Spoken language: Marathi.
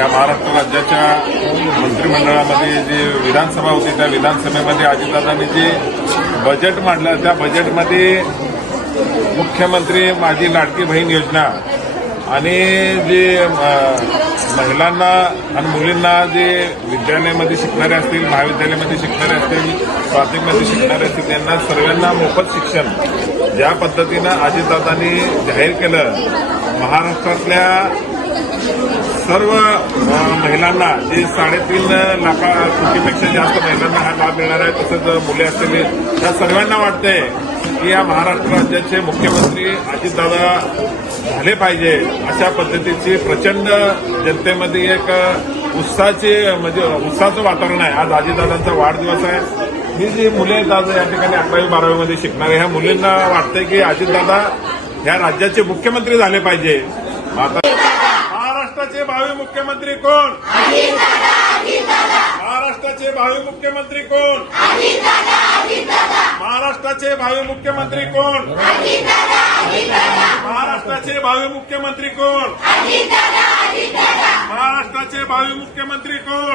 या महाराष्ट्र राज्याच्या मंत्रिमंडळामध्ये जी विधानसभा होती त्या विधानसभेमध्ये अजितदादांनी जे बजेट मांडलं त्या बजेटमध्ये मुख्यमंत्री माझी लाडकी बहीण योजना आणि जे महिलांना आणि मुलींना जे विद्यालयामध्ये शिकणारे असतील महाविद्यालयामध्ये शिकणारे असतील प्राथमिकमध्ये शिकणारे असतील त्यांना सर्वांना मोफत शिक्षण ज्या पद्धतीनं अजितदादांनी जाहीर केलं महाराष्ट्रातल्या सर्व महिलांना जे साडेतीन लाखा कोटीपेक्षा जास्त महिलांना हा लाभ मिळणार आहे तसंच मुले असतील या सर्वांना वाटतंय की या महाराष्ट्र राज्याचे मुख्यमंत्री अजितदादा झाले पाहिजे अशा पद्धतीची प्रचंड जनतेमध्ये एक उत्साहाची म्हणजे उत्साहाचं वातावरण आहे. आज अजितदादांचा वाढदिवस आहे. ही जी मुले आहेत आज या ठिकाणी अकरावी बारावीमध्ये शिकणारे ह्या मुलींना वाटतंय की अजितदादा ह्या राज्याचे मुख्यमंत्री झाले पाहिजे. आता महाराष्ट्राचे भावी मुख्यमंत्री कोण? महाराष्ट्राचे भावी मुख्यमंत्री कोण? महाराष्ट्राचे भावी मुख्यमंत्री कोण? महाराष्ट्राचे भावी मुख्यमंत्री कोण? महाराष्ट्राचे भावी मुख्यमंत्री कोण?